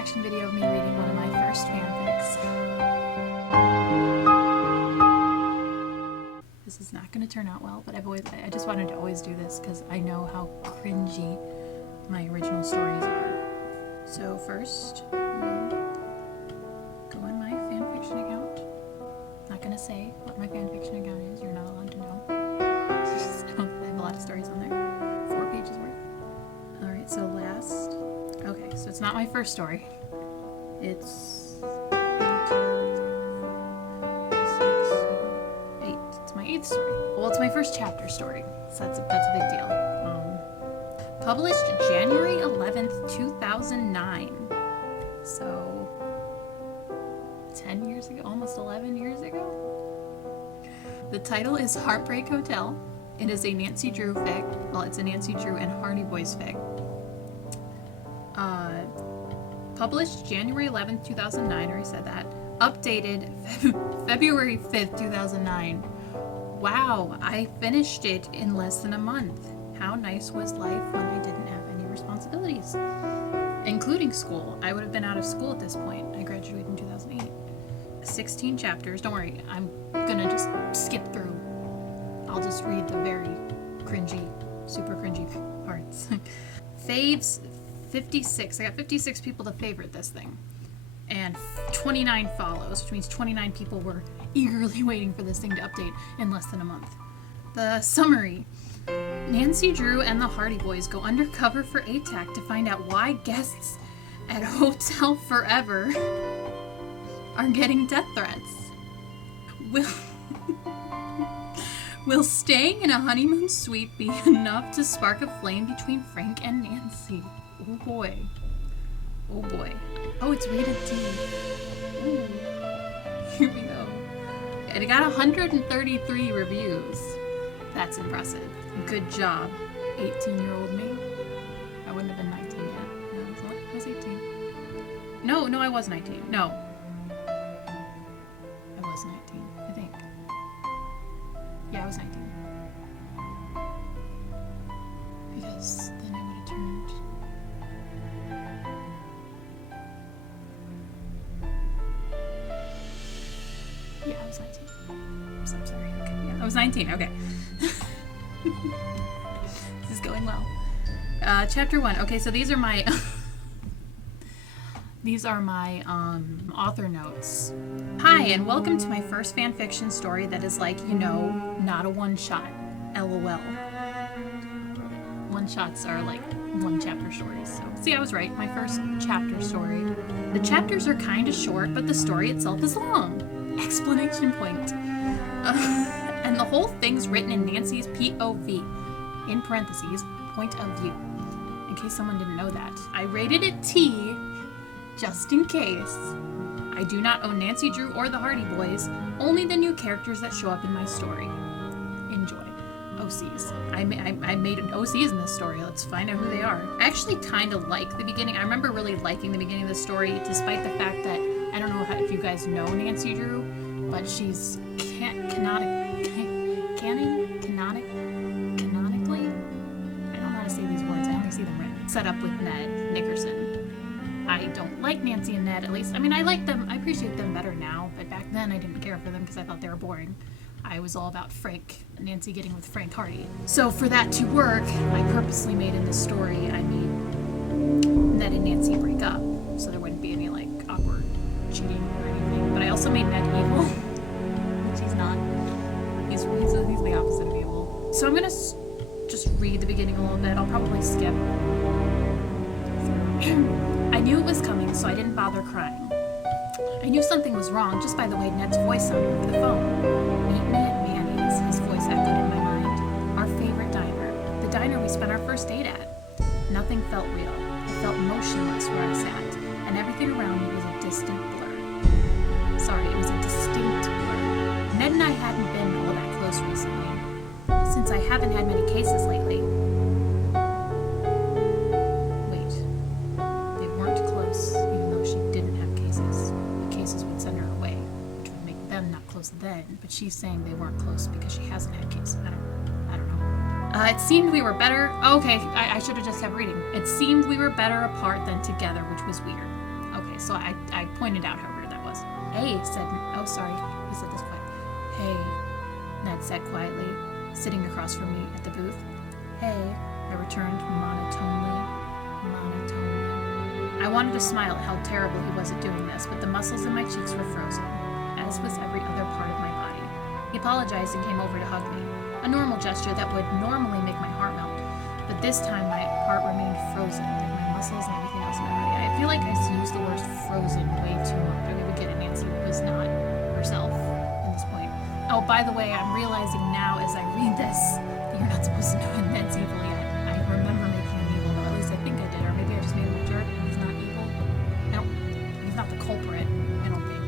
reaction video of me reading one of my first fanfics. This is not going to turn out well, but I just wanted to always do this because I know how cringy my original stories are. So first, we'll go on my fanfiction account. Not going to say what my fanfiction account is. You're not allowed to know. I have a lot of stories on there. 4 pages worth. Alright, so last... Okay, so it's not my first story. It's... 8. It's my 8th story. Well, it's my first chapter story, so that's a big deal. Published January 11th, 2009. So... 10 years ago? Almost 11 years ago? The title is Heartbreak Hotel. It is a Nancy Drew fic. Well, it's a Nancy Drew and Hardy Boys fic. Published January 11th, 2009, I already said that. Updated February 5th, 2009. Wow, I finished it in less than a month. How nice was life when I didn't have any responsibilities? Including school. I would have been out of school at this point. I graduated in 2008. 16 chapters. Don't worry, I'm gonna just skip through. I'll just read the very cringy, super cringy parts. Faves, 56. I got 56 people to favorite this thing. And 29 follows, which means 29 people were eagerly waiting for this thing to update in less than a month. The summary. Nancy Drew and the Hardy Boys go undercover for ATAC to find out why guests at Hotel Forever are getting death threats. Will staying in a honeymoon suite be enough to spark a flame between Frank and Nancy? Oh boy. Oh boy. Oh, it's rated T. Ooh. Here we go. And it got 133 reviews. That's impressive. Good job, 18-year-old me. I wouldn't have been 19 yet. No, I was 18. No, I was 19. No. I was 19, I think. Yeah, I was 19. Because then I would have turned... Yeah, I was 19. I'm so sorry. Okay, yeah, I was 19. Okay. This is going well. Chapter 1. Okay, so these are my... These are my author notes. Hi, and welcome to my first fanfiction story that is like, you know, not a one-shot. LOL. One-shots are like one-chapter stories. So, see, I was right. My first chapter story. The chapters are kind of short, but the story itself is long. Exclamation point. And the whole thing's written in Nancy's POV, in parentheses, point of view. In case someone didn't know that. I rated it T, just in case. I do not own Nancy Drew or the Hardy Boys, only the new characters that show up in my story. Enjoy. OCs. I made OCs in this story. Let's find out who they are. I actually kind of like the beginning. I remember really liking the beginning of the story, despite the fact that, I don't know if you guys know Nancy Drew, but she's canonically, I don't know how to say these words, I only see them written, set up with Ned Nickerson. I don't like Nancy and Ned, at least. I mean, I like them, I appreciate them better now, but back then I didn't care for them because I thought they were boring. I was all about Nancy getting with Frank Hardy. So for that to work, I purposely made in this story, I made Ned and Nancy break up, so there wouldn't be any, like, awkward cheating or anything. But I also made Ned evil, which he's not. He's the opposite of evil. So I'm gonna just read the beginning a little bit. I'll probably skip. I knew it was coming, so I didn't bother crying. I knew something was wrong just by the way Ned's voice sounded over the phone. Meet me at Manny's, his voice echoed in my mind. Our favorite diner. The diner we spent our first date at. Nothing felt real. I felt motionless where I sat, and everything around me was a distant blur. Sorry, it was a distinct blur. Ned and I hadn't been all that close recently, since I haven't had many cases lately. Wait. They weren't close, even though she didn't have cases. The cases would send her away, which would make them not close then, but she's saying they weren't close because she hasn't had cases. I don't know. It seemed we were better... Okay, I should have just kept reading. It seemed we were better apart than together, which was weird. so I pointed out how weird that was. Hey, said, oh sorry, he said this quiet. Hey, Ned said quietly, sitting across from me at the booth. Hey, I returned monotonely. I wanted to smile at how terrible he was at doing this, but the muscles in my cheeks were frozen, as was every other part of my body. He apologized and came over to hug me, a normal gesture that would normally make my heart melt, but this time my heart remained frozen, like my muscles and everything else in my body. I feel like I used the word frozen way too much. I would get it. Nancy was not herself at this point. Oh, by the way, I'm realizing now as I read this that you're not supposed to know Ned's evil yet. I remember making him evil, though. At least I think I did, or maybe I just made him a jerk and he's not evil. He's not the culprit, I don't think.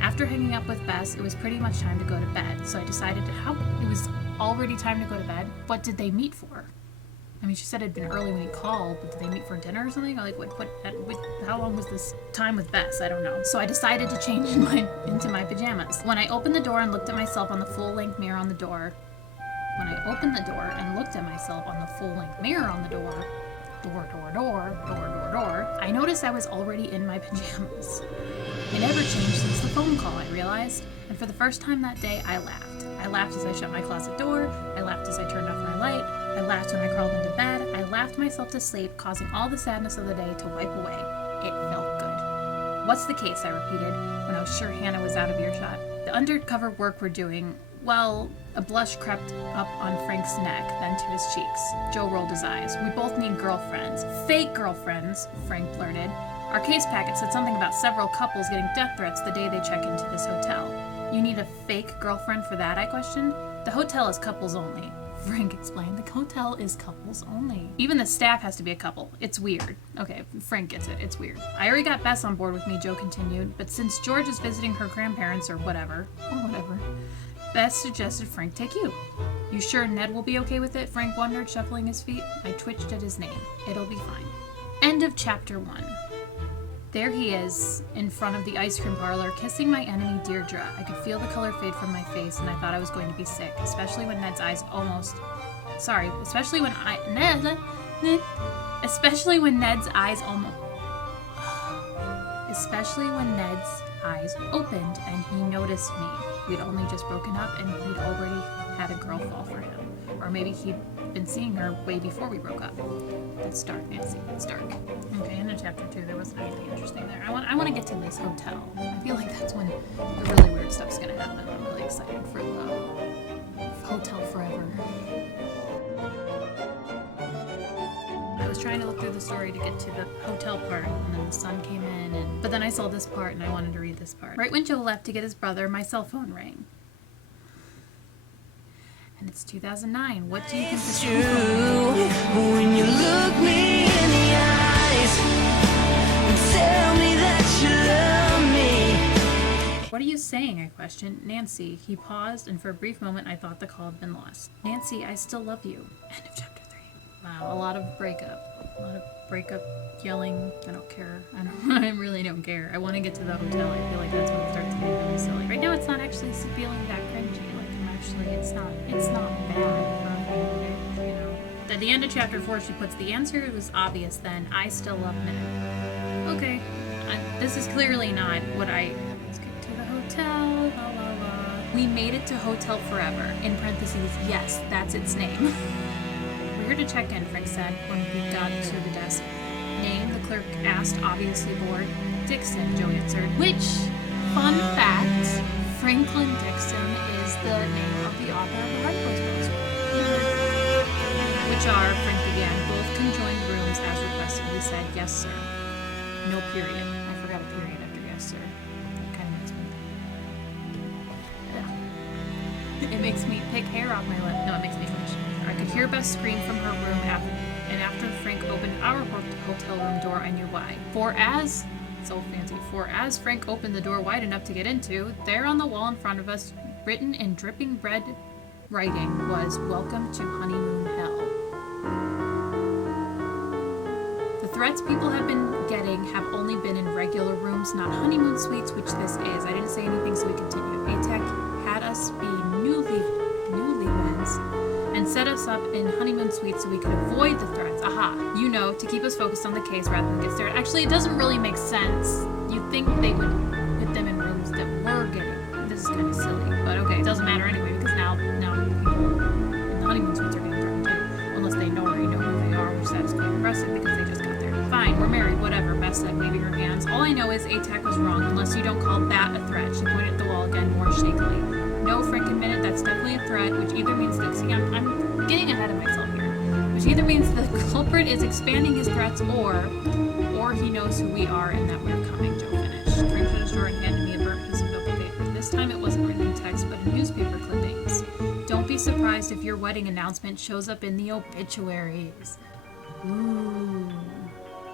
After hanging up with Bess, it was pretty much time to go to bed, so I decided it was already time to go to bed. What did they meet for? I mean, she said it'd been early when he called, but did they meet for dinner or something? Or like, how long was this time with Bess? I don't know. So I decided to change into my pajamas. When I opened the door and looked at myself on the full-length mirror on the door, I noticed I was already in my pajamas. It never changed since the phone call, I realized. And for the first time that day, I laughed. I laughed as I shut my closet door. I laughed as I turned off my light. I laughed when I crawled into bed. I laughed myself to sleep, causing all the sadness of the day to wipe away. It felt good. What's the case? I repeated, when I was sure Hannah was out of earshot. The undercover work we're doing, well, a blush crept up on Frank's neck, then to his cheeks. Joe rolled his eyes. We both need girlfriends. Fake girlfriends, Frank blurted. Our case packet said something about several couples getting death threats the day they check into this hotel. You need a fake girlfriend for that, I questioned. The hotel is couples only, Frank explained. The hotel is couples only. Even the staff has to be a couple. It's weird. Okay, Frank gets it. It's weird. I already got Bess on board with me, Joe continued, but since George is visiting her grandparents or whatever, Bess suggested Frank take you. You sure Ned will be okay with it? Frank wondered, shuffling his feet. I twitched at his name. It'll be fine. End of chapter 1. There he is, in front of the ice cream parlor, kissing my enemy Deirdre. I could feel the color fade from my face, and I thought I was going to be sick, especially when Ned's eyes opened, and he noticed me. We'd only just broken up, and he'd already had a girl fall for him. Or maybe he'd been seeing her way before we broke up. That's dark, Nancy. That's dark. Okay, into chapter 2, there wasn't anything interesting there. I want to get to this hotel. I feel like that's when the really weird stuff's gonna happen. I'm really excited for the Hotel Forever. I was trying to look through the story to get to the hotel part, and then the sun came in, but then I saw this part, and I wanted to read this part. Right when Joe left to get his brother, my cell phone rang. And it's 2009. What do you think this is? When you look me in the eyes and tell me that you love me. What are you saying? I questioned. Nancy. He paused, and for a brief moment I thought the call had been lost. Nancy, I still love you. End of chapter 3. Wow, a lot of breakup. Yelling. I don't care. I really don't care. I want to get to the hotel. I feel like that's when it starts getting really silly. Right now it's not actually feeling that cringy. It's not bad, you know. At the end of chapter 4, she puts, the answer was obvious then. I still love Ned. Okay. This is clearly not what let's get to the hotel, la la la. We made it to Hotel Forever. In parentheses, yes, that's its name. We're here to check in, Frank said when we got to the desk. Name, the clerk asked, obviously bored. Dixon, Joe answered. Which, fun fact, Franklin Dixon is the name of the author of the Hardcore books. Which are, Frank began, both conjoined rooms as requested. We said, yes, sir. No period. I forgot a period after yes, sir. That kind of makes me... It makes me pick hair off my lip. No, it makes me twitch. I could hear Beth scream from her room, and after Frank opened our hotel room door, I knew why. For as Frank opened the door wide enough to get into, there on the wall in front of us, written in dripping red writing, was "Welcome to Honeymoon Hell." The threats people have been getting have only been in regular rooms, not honeymoon suites, which this is. I didn't say anything, so we continued. ATEC had us be newlyweds and set us up in honeymoon suites so we could avoid the threats. Aha, to keep us focused on the case rather than get scared. Actually, it doesn't really make sense. You'd think they would put them in rooms that were getting. This is kind of silly, but okay, it doesn't matter anyway because now people in the honeymoon suites are being threatened too, unless they already know who they are, which that's quite impressive because they just got there. Fine, we're married, whatever. Best like waving her hands. All I know is ATAC was wrong, unless you don't call that a threat. She pointed at the wall again, more shakily. No, Frank admitted that's definitely a threat, which either means that I'm getting ahead of myself here. Which either means the culprit is expanding his threats, or he knows who we are and that we're coming. Joe finished. Frank shut his drawer and handed me a burnt piece of notebook paper. This time it wasn't written in text, but in newspaper clippings. Don't be surprised if your wedding announcement shows up in the obituaries. Ooh.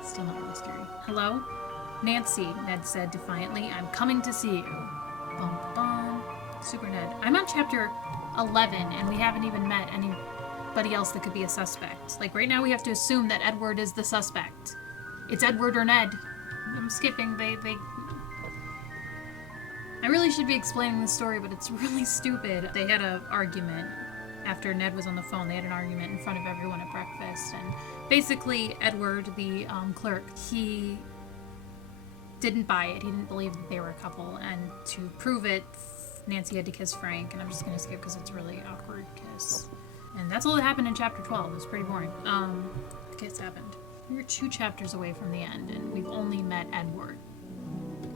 Still not really scary. Hello? Nancy, Ned said defiantly. I'm coming to see you. Bum, bum. Super Ned. I'm on chapter 11, and we haven't even met anybody else that could be a suspect. Like, right now we have to assume that Edward is the suspect. It's Edward or Ned. I'm skipping. I really should be explaining the story, but it's really stupid. They had an argument after Ned was on the phone. They had an argument in front of everyone at breakfast, and basically Edward, the clerk, he didn't buy it. He didn't believe that they were a couple, and to prove it, Nancy had to kiss Frank, and I'm just gonna skip because it's a really awkward kiss. And that's all that happened in chapter 12. It was pretty boring. The kiss happened. We were 2 chapters away from the end, and we've only met Edward.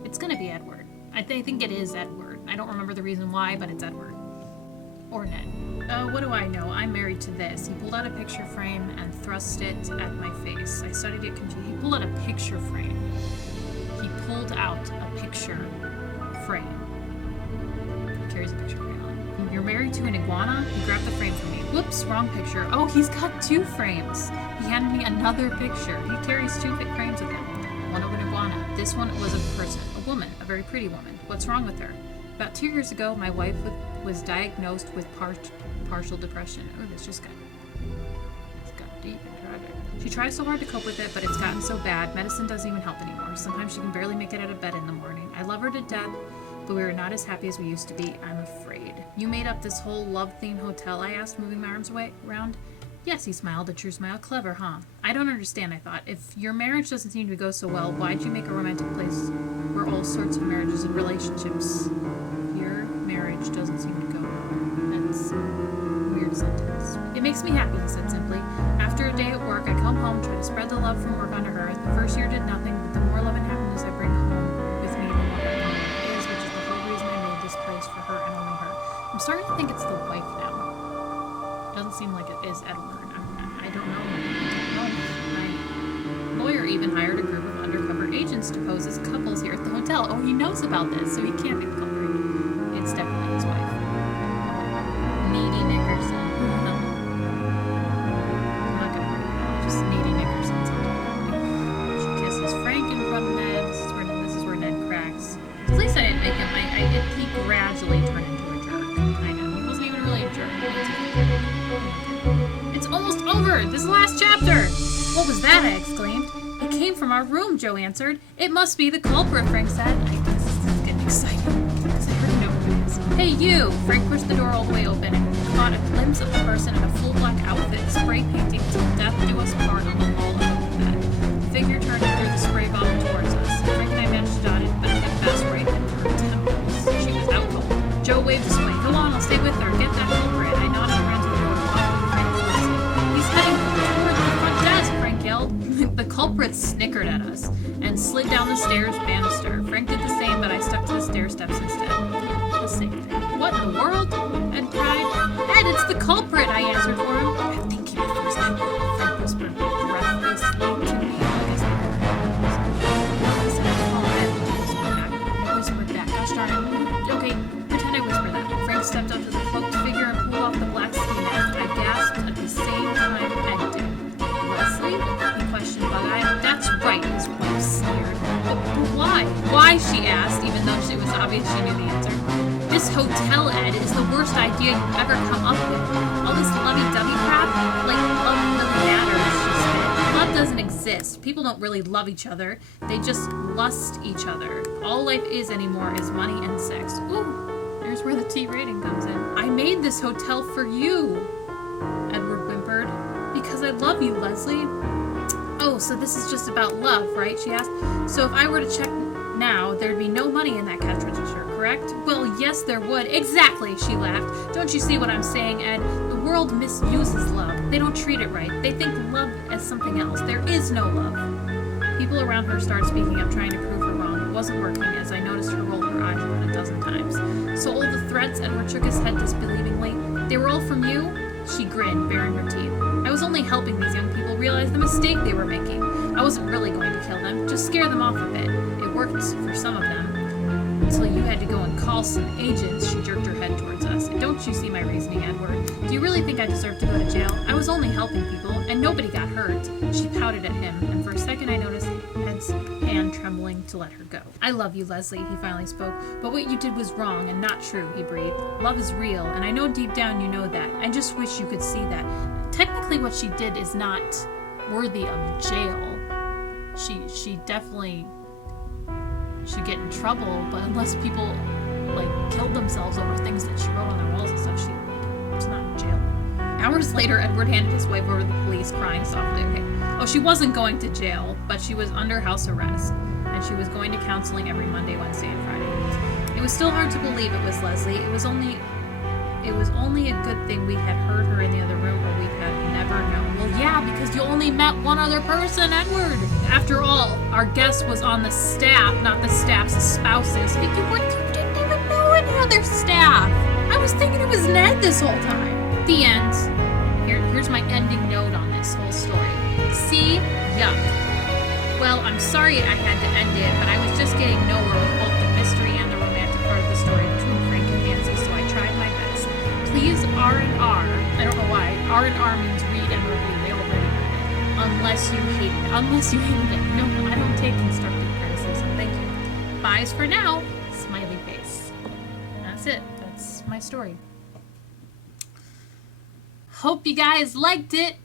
It's gonna be Edward. I think it is Edward. I don't remember the reason why, but it's Edward. Or Ned. What do I know? I'm married to this. He pulled out a picture frame and thrust it at my face. I studied it continually. He pulled out a picture frame. He pulled out a picture frame. He carries a picture frame on. You're married to an iguana? He grabbed the frame from me. Whoops, wrong picture. Oh, he's got 2 frames. He handed me another picture. He carries 2 frames with him. One of an iguana. This one was a person, a woman, a very pretty woman. What's wrong with her? About 2 years ago, my wife was diagnosed with partial depression. Oh, this just got deep and tragic. She tries so hard to cope with it, but it's gotten so bad, medicine doesn't even help anymore. Sometimes she can barely make it out of bed in the morning. I love her to death, but we are not as happy as we used to be, I'm afraid. You made up this whole love-themed hotel, I asked, moving my arms around. Yes, he smiled, a true smile. Clever, huh? I don't understand, I thought. If your marriage doesn't seem to go so well, why'd you make a romantic place where all sorts of marriages and relationships? Your marriage doesn't seem to go well. That's a weird sentence. It makes me happy, he said simply. After a day at work, I come home, try to spread the love from work onto her. The first year did nothing, but the more love and happiness I bring home with me, the more I know it is, which is the whole reason I made this place for her and only her. I'm starting to think it's the wife now. Doesn't seem like it is Edward. I don't know. My lawyer even hired a group of undercover agents to pose as couples here at the hotel. Oh, he knows about this, so he can't be the culprit. It's definitely his wife. Needy Nickerson. I'm not gonna worry about it. Just needy Nickerson. She kisses Frank in front of Ned. This is where Ned cracks. At least I didn't make him. He gradually turned into a jerk. I know. He wasn't even really a jerk. It's almost over! This last chapter! What was that? I exclaimed. It came from our room, Joe answered. It must be the culprit, Frank said. This is getting exciting because I already know who it is. Hey, you! Frank pushed the door all the way open and caught a glimpse of the person in a full black outfit, spray painting till death do us part on the wall above the bed. The figure turned and threw the spray bottle towards us. Frank and I managed to dodge it, but it hit fast right into her temples. She was out cold. Joe waved us away. Go on, I'll stay with her. Get that culprit. I nodded and ran to the door. He's heading toward the front desk, Frank yelled. The culprit snickered at us and slid down the stairs banister. Frank did the same, but I stuck to the stair steps instead. The same thing. What in the world? Ed cried. Ed, it's the culprit, I answered for him. I'm thinking it was Edward, Frank whispered breathlessly to me. I whispered back. Gosh darn it. Okay, pretend I whispered that. Frank stepped up to the cloaked figure and pulled off the black ski mask. I gasped at the same time Ed did. Leslie? He questioned bug-eyed. That's right, his wife sneered. But why? Why, she asked, even though it was obvious she knew the answer. This hotel, Ed, is the worst idea you've ever come up with. All this lovey-dovey crap, like love really matters, she said. Love doesn't exist. People don't really love each other. They just lust each other. All life is anymore is money and sex. Ooh, there's where the T rating comes in. I made this hotel for you. Edward whimpered. Because I love you, Leslie. Oh, so this is just about love, right? She asked. So if I were to check now, there'd be no money in that cash register, correct? Well, yes, there would. Exactly, she laughed. Don't you see what I'm saying, Ed? The world misuses love. They don't treat it right. They think love as something else. There is no love. People around her started speaking up, trying to prove her wrong. It wasn't working, as I noticed her roll her eyes about a dozen times. So all the threats, Edward shook his head disbelievingly. They were all from you? She grinned, baring her teeth. I was only helping these young people realize the mistake they were making. I wasn't really going to kill them, just scare them off a bit. It worked for some of them. Until you had to go and call some agents, she jerked her head towards us. Don't you see my reasoning, Edward? Do you really think I deserve to go to jail? I was only helping people, and nobody got hurt. She pouted at him, and for a second I noticed Ed's hand trembling to let her go. I love you, Leslie, he finally spoke, but what you did was wrong and not true, he breathed. Love is real, and I know deep down you know that. I just wish you could see that. Technically what she did is not worthy of jail. She definitely should get in trouble, but unless people like killed themselves over things that she wrote on their walls and stuff, she's not in jail. Hours later, Edward handed his wife over to the police, crying softly. Okay. Oh, she wasn't going to jail, but she was under house arrest, and she was going to counseling every Monday, Wednesday, and Friday. It was still hard to believe it was Leslie. It was only a good thing we had heard her in the other room, or we had never known. Well, yeah, because you only met one other person, Edward. After all, our guest was on the staff, not the staff's spouses. You didn't even know any other staff. I was thinking it was Ned this whole time. The end. Here's my ending note on this whole story. See? Yuck. Well, I'm sorry I had to end it, but I was just getting nowhere with both the mystery and the romantic part of the story between Frank and Nancy, so I tried my best. Please R&R. I don't know why. R&R means read and review. They already read it. Unless you hated it. Unless you hated it. No, I don't take constructive criticism. Thank you. Byes for now. Smiley face. That's it. That's my story. Hope you guys liked it.